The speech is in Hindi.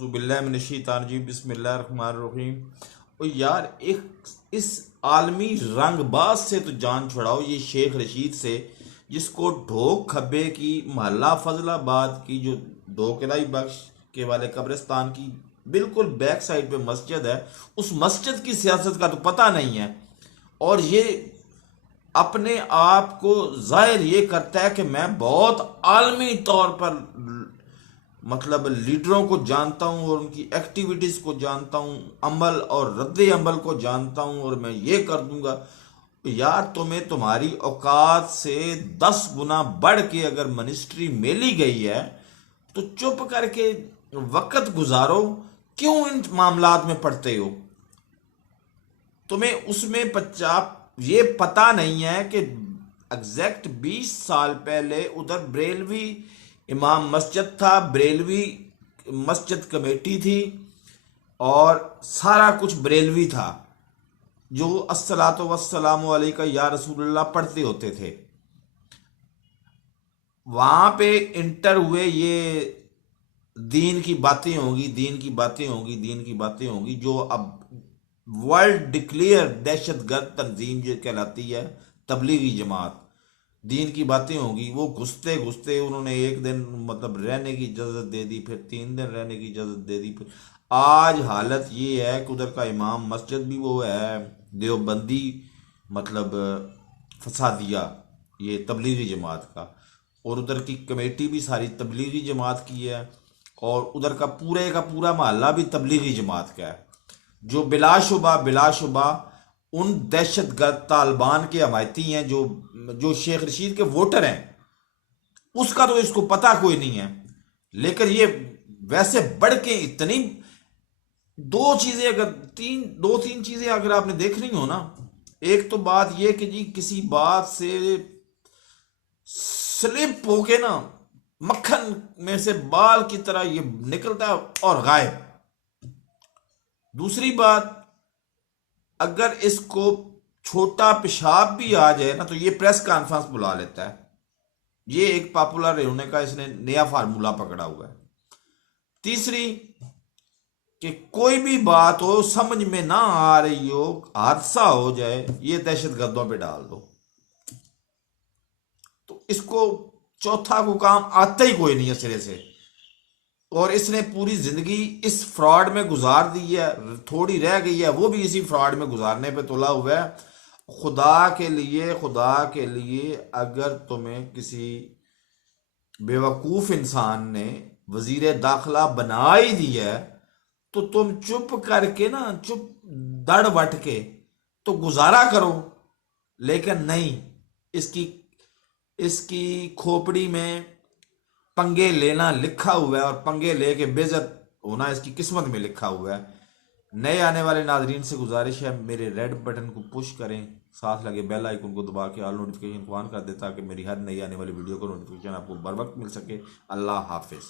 ज़ुबिल्लाहिमिनश्शैतानिर्रजीम बिस्मिल्लाहिर्रहमानिर्रहीम। और यार एक इस आलमी रंगबाज से तो जान छुड़ाओ, ये शेख रशीद से, जिसको ढोक खब्बे की मोहल्ला फजलाबाद की जो ढोकलाई बख्श के वाले कब्रिस्तान की बिल्कुल बैक साइड पे मस्जिद है, उस मस्जिद की सियासत का तो पता नहीं है। और ये अपने आप को जाहिर ये करता है कि मैं बहुत आलमी तौर पर मतलब लीडरों को जानता हूं और उनकी एक्टिविटीज को जानता हूं, अमल और रद्द अमल को जानता हूं, और मैं ये कर दूंगा। यार तुम्हें तुम्हारी औकात से 10 गुना बढ़ के अगर मिनिस्ट्री मिली गई है तो चुप करके वक्त गुजारो, क्यों इन मामलात में पड़ते हो? तुम्हें उसमें ये पता नहीं है कि एग्जैक्ट 20 साल पहले उधर बरेलवी इमाम मस्जिद था, बरेलवी मस्जिद कमेटी थी और सारा कुछ बरेलवी था, जो अस्सलातु वस्सलामु अलैका या रसूलुल्लाह पढ़ते होते थे। वहां पे इंटर हुए, ये दीन की बातें होंगी, दीन की बातें होंगी, दीन की बातें होंगी, जो अब वर्ल्ड डिक्लेयर दहशतगर्द तंजीम जो कहलाती है तबलीगी जमात, दीन की बातें होंगी। वो घुसते घुसते उन्होंने एक दिन मतलब रहने की इजाज़त दे दी, फिर 3 दिन रहने की इजाज़त दे दी, फिर आज हालत ये है कि उधर का इमाम मस्जिद भी वो है देवबंदी, मतलब फसादिया, ये तबलीगी जमात का, और उधर की कमेटी भी सारी तबलीगी जमात की है, और उधर का पूरा मोहल्ला भी तबलीगी जमात का है, जो बिलाशुबा उन दहशतगर्द तालिबान के हमायती हैं, जो शेख रशीद के वोटर हैं। उसका तो इसको पता कोई नहीं है। लेकिन ये वैसे बढ़ के इतनी दो तीन चीजें अगर आपने देखनी हो ना, एक तो बात यह कि जी किसी बात से स्लिप होके ना मक्खन में से बाल की तरह ये निकलता है और गायब। दूसरी बात, अगर इसको छोटा पेशाब भी आ जाए ना तो ये प्रेस कॉन्फ्रेंस बुला लेता है। ये एक पॉपुलर होने का इसने नया फार्मूला पकड़ा हुआ है। तीसरी, कि कोई भी बात हो समझ में ना आ रही हो, हादसा हो जाए, ये दहशतगर्दों पे डाल दो। तो इसको चौथा को काम आता ही कोई नहीं है सिरे से, और इसने पूरी जिंदगी इस फ्रॉड में गुजार दी है। थोड़ी रह गई है, वो भी इसी फ्रॉड में गुजारने पे तुला हुआ है। खुदा के लिए अगर तुम्हें किसी बेवकूफ इंसान ने वजीर दाखिला बना ही दिया है तो तुम चुप करके ना, चुप दड़ बट के तो गुजारा करो। लेकिन नहीं, इसकी इसकी खोपड़ी में पंगे लेना लिखा हुआ है, और पंगे लेके बेइज्जत होना इसकी किस्मत में लिखा हुआ है। नए आने वाले नाजरीन से गुजारिश है, मेरे रेड बटन को पुश करें, साथ लगे बेल आइकन को दबा के ऑल नोटिफिकेशन को ऑन कर दें, ताकि मेरी हर नई आने वाली वीडियो का नोटिफिकेशन आपको बर वक्त मिल सके। अल्लाह हाफिज।